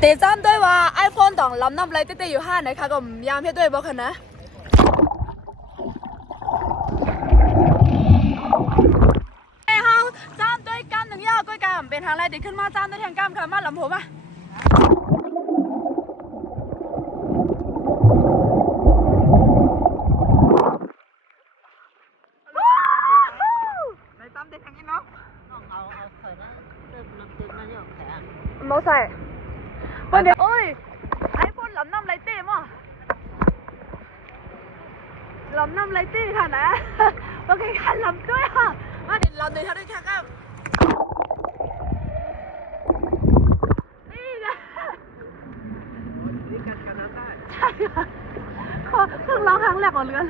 เตะจ้ำด้วยว่าไอโฟนต้องลำน้ำไรเต้ๆอยู่ห้านะคะก็ยามเพี้ยด้วยบอกกันนะไอเฮาจ้ำด้วยกันหนึ่งยาวก้อยกามเป็นทางไรติดขึ้นมาจ้ำด้วยทางกามค่ะมาลำผมอ่ะในจ้ำได้ทางนี้เนาะเอาใส่นะเติมน้ำเติมมาเยอะแค่โมใส่วันเดียวโอ้ยไอโฟนลำน้ำไรเต้มั้งลำน้ำไรเต้ค่ะนะโอเคค่ะลำด้วยค่ะมาเดี๋ยวลำด้วยเท่าด้วยค่ะครับนี่นะนี่กันนะใต้ใช่ค่ะเพิ่งร้องครั้งแรกของเรือน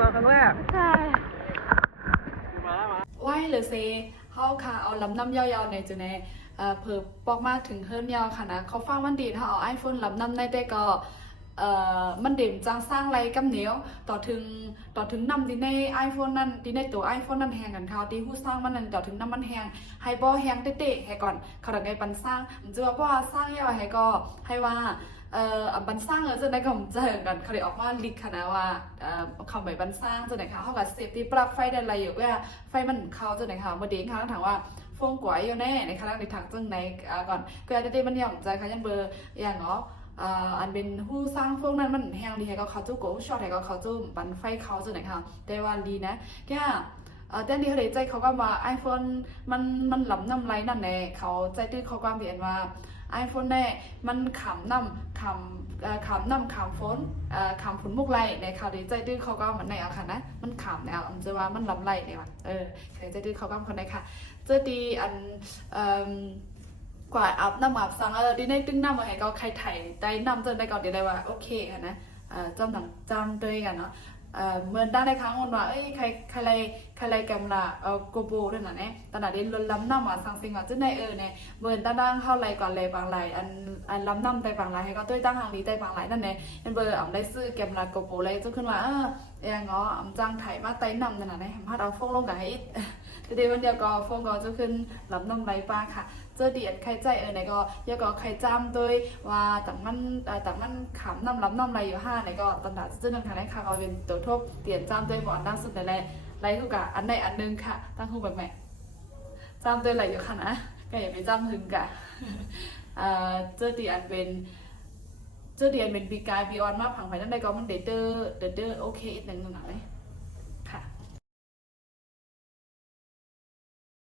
ร้องครั้งแรกใช่ว่ายหรือเซเขาค่ะเอาลำน้ำยาวๆในจุดในเพิ่มปอกมากถึงเฮิร์นยาวค่ะนะเขาฟังมันดีถ้าเอาไอโฟนลำน้ำในได้ก็มันเด่นจังสร้างไรกำเหนียวต่อถึงนำที่ใน iPhone นั่นที่ในตัว iPhone นั่นแหงกันเขาที่ผู้สร้างมันนั่นต่อถึงน้ำมันแหงให้บ่แหงเตะๆให้ก่อนเขาดังไงปันสร้างจะว่าสร้างยาวให้ก็ให้ว่าบันสร้างจะได้ก็จะเห็นกันเขาได้ออกมาลิกค่ะนะว่าคำใหม่บันสร้างจะไหนคะเขากับเซฟตี้ปลั๊กไฟได้อะไรอยู่ก็ไฟมันเขาจะไหนคะมาเด้งค่ะถามว่าฟงกวยอยู่แน่ในคณะในทางจังไหนก่อนก็จะได้มันย่อมใจค่ะยันเบอร์อย่างเนาะอันเป็นผู้สร้างพวกนั้นมันแห้งดีให้เขาจู้โก้ช็อตให้เขาจู้ปันไฟเขาจะไหนคะแต่วันดีนะแค่แต่ดีเขาเลยใจเขาก็ว่า iPhone มันหล้ำน้ำไรนั่นแน่เขาใจตื้อเขาก็เปลี่ยนว่า iPhone แน่มันขำน้ำขำฝนขำฝนมุกไรในข่าวดีใจตื้อเขาก็เหมือนในเอาค่ะนะมันขำแล้วจะว่ามันล้ำไรเนี่ยมันใครใจตื้อเขาก็คนไหนค่ะเจอดีอันกว่าอาบน้ำอาบซังดีในตึ้งน้ำมาให้ก็ใครไถ่ได้น้ำจนได้ก่อนเดี๋ยวได้ว่าโอเคค่ะนะจำหนังจำด้วยกันเนาะเหมือนด้านในครั้งวันว่าใครกำลังโกโบด้วยนะเนี่ยตอนนั้นได้ล้ำน้ำมาสังสิงว่าจุดในเนี่ยเหมือนด้านเข้าไรก่อนเลยบางไรอันล้ำน้ำได้บางไรให้ก็ด้วยตั้งหางดีได้บางไรนั่นเนี่ยเบอร์ได้ซื้อกำลังโกโบเลยจุดขึ้นว่าอย่างเงาะจังไถ่มาไต่น้ำนั่นน่ะเนี่ยพาเอาฟงลงกับให้เดี๋ยววันเดียวก็ฟงก็จะขึ้นล้ำน้ำไรป้าค่ะเจอเดียนใครใจไหนก็ยาก็ใครจำด้วยว่าต่างมันขำน้ำล้ำน้ำไรอยู่ห้าไหนก็ตอนนั้นจะนึงทางไหนค่ะก็เป็นตัวทบเตียนจำด้วยบอลดังสุดในไรทุกกะอันใดอันนึงค่ะตั้งหูแบบแม่จำด้วยไรอยู่ค่ะนะก็อย่าไปจำถึงกะเจอเดียนเป็นปีกายปีออนมาผังไปนั่นใดก็มันเดเตอร์โอเคอีกหนึ่งหน่อย